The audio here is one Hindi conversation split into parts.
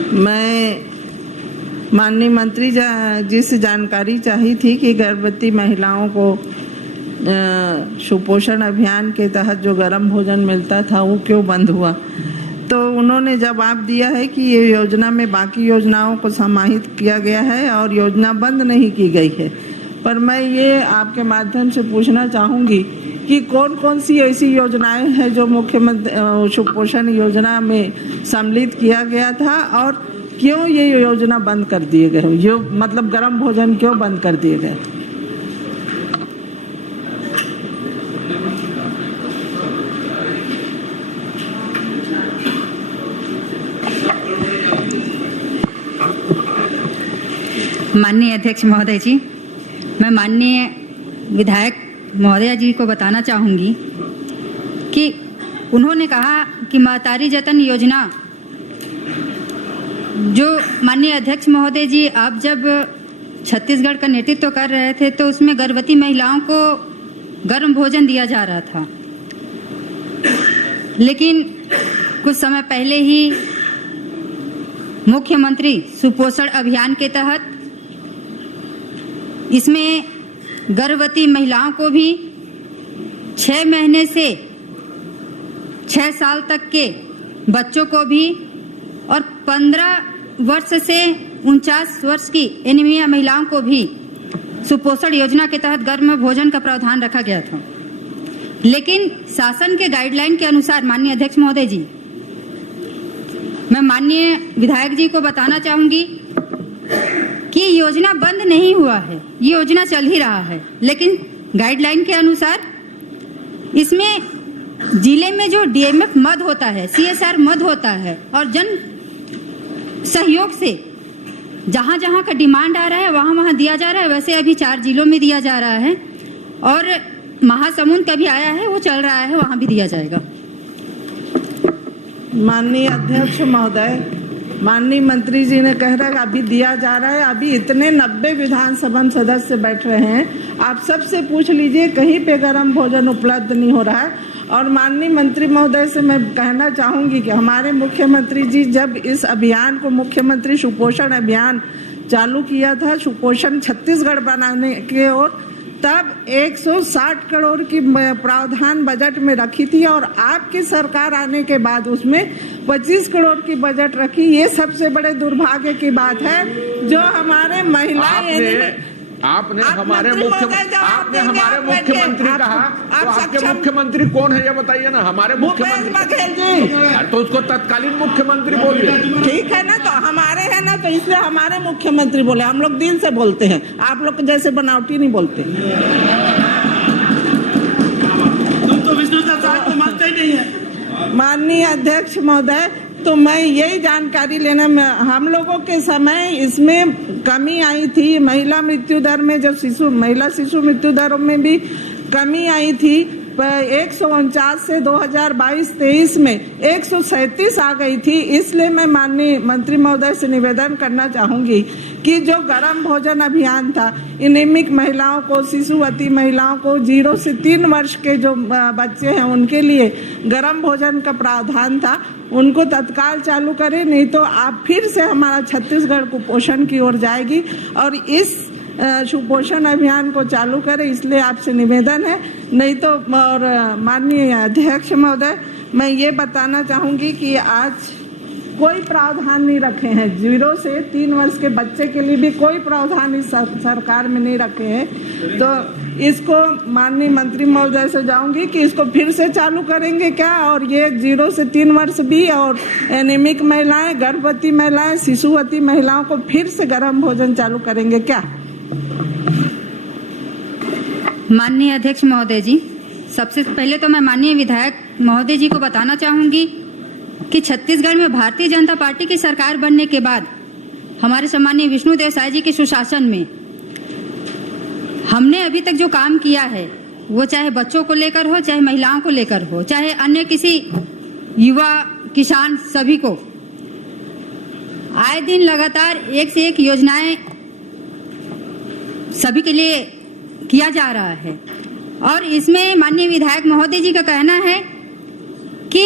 मैं माननीय मंत्री जी से जानकारी चाही थी कि गर्भवती महिलाओं को सुपोषण अभियान के तहत जो गर्म भोजन मिलता था वो क्यों बंद हुआ। तो उन्होंने जवाब दिया है कि ये योजना में बाकी योजनाओं को समाहित किया गया है और योजना बंद नहीं की गई है। पर मैं ये आपके माध्यम से पूछना चाहूँगी कि कौन कौन सी ऐसी योजनाएं हैं जो मुख्यमंत्री सुपोषण योजना में सम्मिलित किया गया था और क्यों ये योजना बंद कर दिए गए, यो मतलब गर्म भोजन क्यों बंद कर दिए गए। माननीय अध्यक्ष महोदय जी, मैं माननीय विधायक महोदया जी को बताना चाहूँगी कि उन्होंने कहा कि महतारी जतन योजना, जो माननीय अध्यक्ष महोदय जी आप जब छत्तीसगढ़ का नेतृत्व कर रहे थे तो उसमें गर्भवती महिलाओं को गर्म भोजन दिया जा रहा था, लेकिन कुछ समय पहले ही मुख्यमंत्री सुपोषण अभियान के तहत इसमें गर्भवती महिलाओं को भी 6 महीने से 6 साल तक के बच्चों को भी और 15 वर्ष से 49 वर्ष की एनीमिया महिलाओं को भी सुपोषण योजना के तहत गर्म भोजन का प्रावधान रखा गया था। लेकिन शासन के गाइडलाइन के अनुसार माननीय अध्यक्ष महोदय जी, मैं माननीय विधायक जी को बताना चाहूंगी कि योजना बंद नहीं हुआ है, ये योजना चल ही रहा है, लेकिन गाइडलाइन के अनुसार इसमें जिले में जो डीएमएफ मद होता है, सीएसआर मद होता है और जन सहयोग से जहां जहां का डिमांड आ रहा है वहां वहां दिया जा रहा है। वैसे अभी 4 जिलों में दिया जा रहा है और महासमुंद का भी आया है, वो चल रहा है, वहां भी दिया जाएगा। माननीय अध्यक्ष महोदय, माननीय मंत्री जी ने कह रहा है अभी दिया जा रहा है। अभी इतने 90 विधानसभा सदस्य बैठ रहे हैं, आप सबसे पूछ लीजिए कहीं पे गर्म भोजन उपलब्ध नहीं हो रहा है। और माननीय मंत्री महोदय से मैं कहना चाहूँगी कि हमारे मुख्यमंत्री जी जब इस अभियान को मुख्यमंत्री सुपोषण अभियान चालू किया था, सुपोषण छत्तीसगढ़ बनाने के ओर, तब 160 करोड़ की प्रावधान बजट में रखी थी और आपकी सरकार आने के बाद उसमें 25 करोड़ की बजट रखी। ये सबसे बड़े दुर्भाग्य की बात है जो हमारे महिलाएं आपने हमारे मुख्यमंत्री कहा, तो आपके मुख्यमंत्री कौन है ये बताइए ना। हमारे मुख्यमंत्री बघेल जी, तो उसको तत्कालीन मुख्यमंत्री बोलिए। ठीक है ना, तो हमारे है ना, तो इसलिए हमारे मुख्यमंत्री बोले। हम लोग दिल से बोलते हैं, आप लोग जैसे बनावटी नहीं बोलते। तुम तो विष्णु प्रसाद को मानते ही नहीं है। माननीय अध्यक्ष महोदय, तो मैं यही जानकारी लेने में, हम लोगों के समय इसमें कमी आई थी। महिला मृत्यु दर में, जो महिला शिशु मृत्यु दर में भी कमी आई थी। 149 से 2022-23 में 137 आ गई थी। इसलिए मैं माननीय मंत्री महोदय से निवेदन करना चाहूंगी कि जो गर्म भोजन अभियान था, एनीमिक महिलाओं को, शिशुवती महिलाओं को, 0 से 3 वर्ष के जो बच्चे हैं उनके लिए गर्म भोजन का प्रावधान था, उनको तत्काल चालू करें, नहीं तो आप फिर से हमारा छत्तीसगढ़ कुपोषण की ओर जाएगी। और इस सुपोषण अभियान को चालू करें, इसलिए आपसे निवेदन है। नहीं तो, और माननीय अध्यक्ष महोदय, मैं ये बताना चाहूँगी कि आज कोई प्रावधान नहीं रखे हैं, 0 से 3 वर्ष के बच्चे के लिए भी कोई प्रावधान इस सरकार में नहीं रखे हैं। तो इसको माननीय मंत्री महोदय से जाऊंगी कि इसको फिर से चालू करेंगे क्या, और ये 0 से 3 वर्ष भी और एनीमिक महिलाएं, गर्भवती महिलाएं, शिशुवती महिलाओं को फिर से गर्म भोजन चालू करेंगे क्या। माननीय अध्यक्ष महोदय जी, सबसे पहले तो मैं माननीय विधायक महोदय जी को बताना चाहूंगी कि छत्तीसगढ़ में भारतीय जनता पार्टी की सरकार बनने के बाद हमारे सम्मानीय विष्णुदेव साय जी के सुशासन में हमने अभी तक जो काम किया है, वो चाहे बच्चों को लेकर हो, चाहे महिलाओं को लेकर हो, चाहे अन्य किसी युवा, किसान, सभी को आए दिन लगातार एक से एक योजनाएं सभी के लिए किया जा रहा है। और इसमें माननीय विधायक महोदय जी का कहना है कि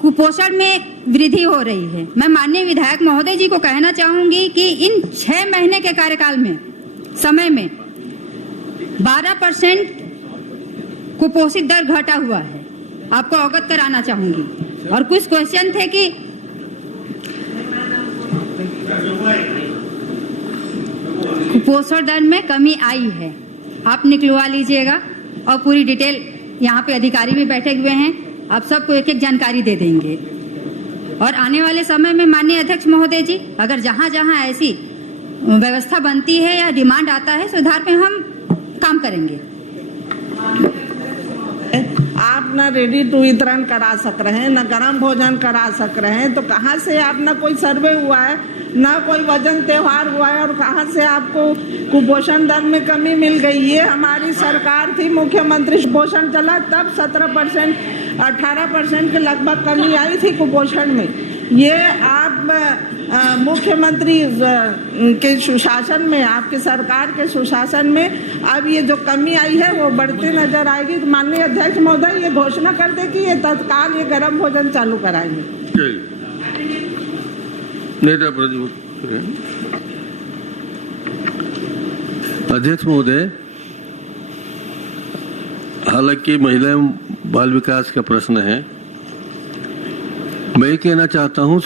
कुपोषण में वृद्धि हो रही है। मैं माननीय विधायक महोदय जी को कहना चाहूंगी कि इन 6 महीने के कार्यकाल में समय में 12% कुपोषित दर घटा हुआ है, आपको अवगत कराना चाहूंगी। और कुछ क्वेश्चन थे कि कुपोषण दर में कमी आई है, आप निकलवा लीजिएगा और पूरी डिटेल, यहाँ पे अधिकारी भी बैठे हुए हैं, आप सबको एक एक जानकारी दे देंगे। और आने वाले समय में माननीय अध्यक्ष महोदय जी, अगर जहाँ जहाँ ऐसी व्यवस्था बनती है या डिमांड आता है, सुधार पे हम काम करेंगे। आप ना रेडी टू वितरण करा सक रहे हैं, ना गर्म भोजन करा सक रहे हैं, तो कहाँ से आप, ना कोई सर्वे हुआ है, ना कोई वजन त्योहार हुआ है, और कहाँ से आपको कुपोषण दर में कमी मिल गई? ये हमारी सरकार थी, मुख्यमंत्री कुपोषण चला, तब 17% 18% के लगभग कमी आई थी कुपोषण में। ये आप मुख्यमंत्री के सुशासन में, आपके सरकार के सुशासन में अब ये जो कमी आई है वो बढ़ती नजर आएगी। तो माननीय अध्यक्ष महोदय ये घोषणा कर दे कि ये तत्काल ये गर्म भोजन चालू कराएंगे। नेता अध्यक्ष महोदय, हालांकि महिला एवं बाल विकास का प्रश्न है, मैं कहना चाहता हूं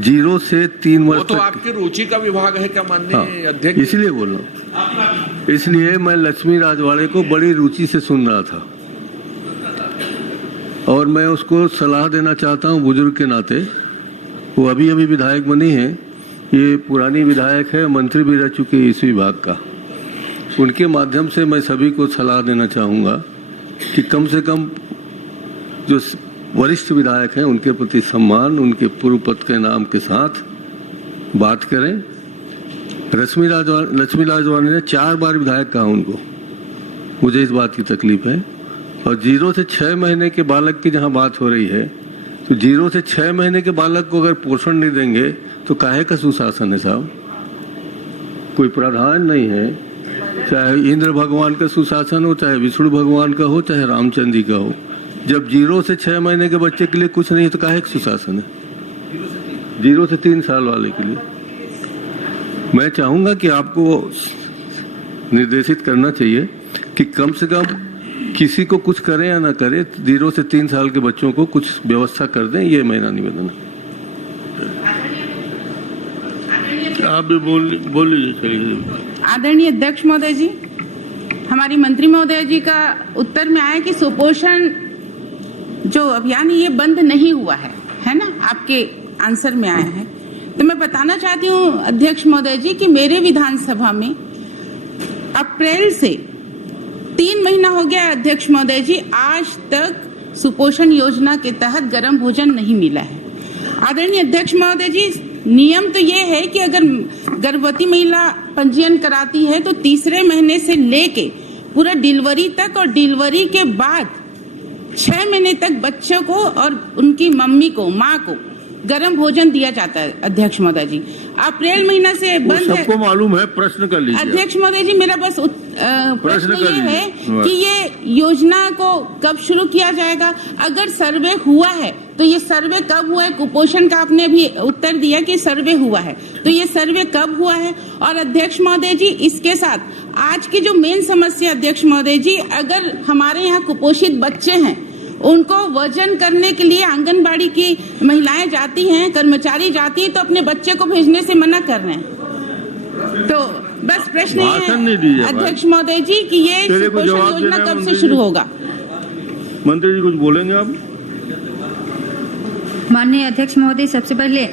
0 से 3 वर्ष तो आपकी रुचि का विभाग है क्या माननीय अध्यक्ष? इसलिए बोल रहा हूँ। इसलिए मैं लक्ष्मी राजवाड़े को बड़ी रुचि से सुन रहा था और मैं उसको सलाह देना चाहता हूँ बुजुर्ग के नाते। वो अभी अभी विधायक बनी है, ये पुरानी विधायक है, मंत्री भी रह चुकी है इस विभाग का। उनके माध्यम से मैं सभी को सलाह देना चाहूँगा कि कम से कम जो वरिष्ठ विधायक हैं उनके प्रति सम्मान, उनके पूर्व पद के नाम के साथ बात करें। लक्ष्मी राजवाड़े ने 4 बार विधायक कहा उनको, मुझे इस बात की तकलीफ है। और 0 से 6 महीने के बालक की जहां बात हो रही है, तो 0 से 6 महीने के बालक को अगर पोषण नहीं देंगे तो काहे का सुशासन है साहब? कोई प्रावधान नहीं है, चाहे इंद्र भगवान का सुशासन हो, चाहे विष्णु भगवान का हो, चाहे रामचंद्र जी का हो। जब 0 से 6 महीने के बच्चे के लिए कुछ नहीं है तो काहे का सुशासन है? 0 से 3 साल वाले के लिए मैं चाहूंगा कि आपको निर्देशित करना चाहिए कि कम से कम किसी को कुछ करें या ना करें, 0 से 3 साल के बच्चों को कुछ व्यवस्था कर दें, ये मेरा निवेदन है। आप भी बोल लीजिए। आदरणीय अध्यक्ष महोदय जी, हमारी मंत्री महोदय जी का उत्तर में आया कि सुपोषण जो अभियान ये बंद नहीं हुआ है ना, आपके आंसर में आया है। तो मैं बताना चाहती हूँ अध्यक्ष महोदय जी कि मेरे विधानसभा में अप्रैल से 3 महीना हो गया अध्यक्ष महोदय जी, आज तक सुपोषण योजना के तहत गर्म भोजन नहीं मिला है। आदरणीय अध्यक्ष महोदय जी, नियम तो ये है कि अगर गर्भवती महिला पंजीयन कराती है तो 3रे महीने से लेके पूरा डिलीवरी तक और डिलीवरी के बाद 6 महीने तक बच्चों को और उनकी मम्मी को, माँ को गर्म भोजन दिया जाता है। अध्यक्ष महोदय जी, अप्रैल महीना से बंद है। सबको मालूम है, प्रश्न कर लीजिए। अध्यक्ष महोदय जी, मेरा बस प्रश्न ये है कि ये योजना को कब शुरू किया जाएगा? अगर सर्वे हुआ है तो ये सर्वे कब हुआ है? कुपोषण का आपने अभी उत्तर दिया कि सर्वे हुआ है, तो ये सर्वे कब हुआ है? और अध्यक्ष महोदय जी, इसके साथ आज की जो मेन समस्या अध्यक्ष महोदय जी, अगर हमारे यहाँ कुपोषित बच्चे हैं, उनको वजन करने के लिए आंगनबाड़ी की महिलाएं जाती हैं, कर्मचारी जाती हैं, तो अपने बच्चे को भेजने से मना कर रहे हैं। तो बस प्रश्न ये है अध्यक्ष महोदय जी कि ये सुपोषण योजना कब से शुरू होगा? मंत्री जी कुछ बोलेंगे आप? माननीय अध्यक्ष महोदय, सबसे पहले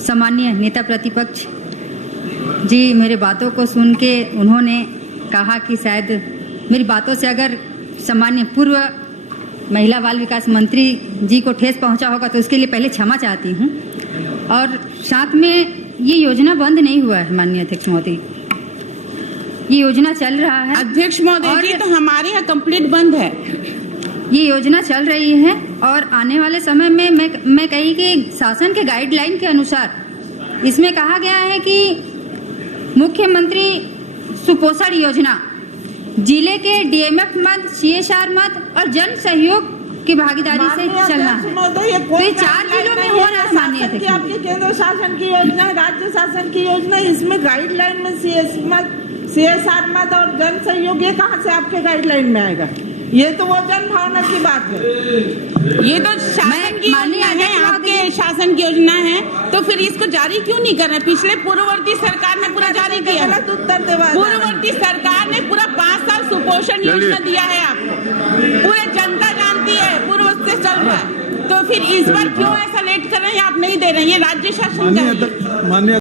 सम्मानीय नेता प्रतिपक्ष जी मेरे बातों को सुन के उन्होंने कहा कि शायद मेरी बातों से अगर सम्मानीय पूर्व महिला बाल विकास मंत्री जी को ठेस पहुंचा होगा तो उसके लिए पहले क्षमा चाहती हूं। और साथ में ये योजना बंद नहीं हुआ है माननीय अध्यक्ष महोदय, ये योजना चल रहा है। अध्यक्ष महोदय जी, तो हमारे यहाँ कंप्लीट बंद है, ये योजना चल रही है और आने वाले समय में मैं कही कि शासन के गाइडलाइन के अनुसार इसमें कहा गया है कि मुख्यमंत्री सुपोषण योजना जिले के डीएमएफ मद, CSR मद और जन सहयोग की भागीदारी से माननीय चलना अध्यक्ष है। महोदय, ये तो कोई ये 4 जिलों में हो रहा है माननीय शासन की, अध्यक्ष। आपके केंद्र शासन की योजना है, राज्य शासन की योजना है, इसमें गाइडलाइन में CSR मत और जन सहयोग, ये कहाँ से आपके गाइडलाइन में आएगा? ये तो वो जन भावना की बात है। ये तो शासन की माननीय योजना है, अध्यक्ष आपके शासन की योजना है, तो फिर इसको जारी क्यों नहीं कर रहे? पिछले पूर्ववर्ती सरकार ने पूरा जारी किया है। गलत उत्तर देवा पूर्ववर्ती सरकार ने पूरा 5 साल सुपोषण योजना दिया है आपको, पूरे जनता जानती है, पूर्व से चल रहा है, तो फिर इस बार क्यों ऐसा लेट कर रहे हैं? आप नहीं दे रहे हैं, ये राज्य शासन का है। माननीय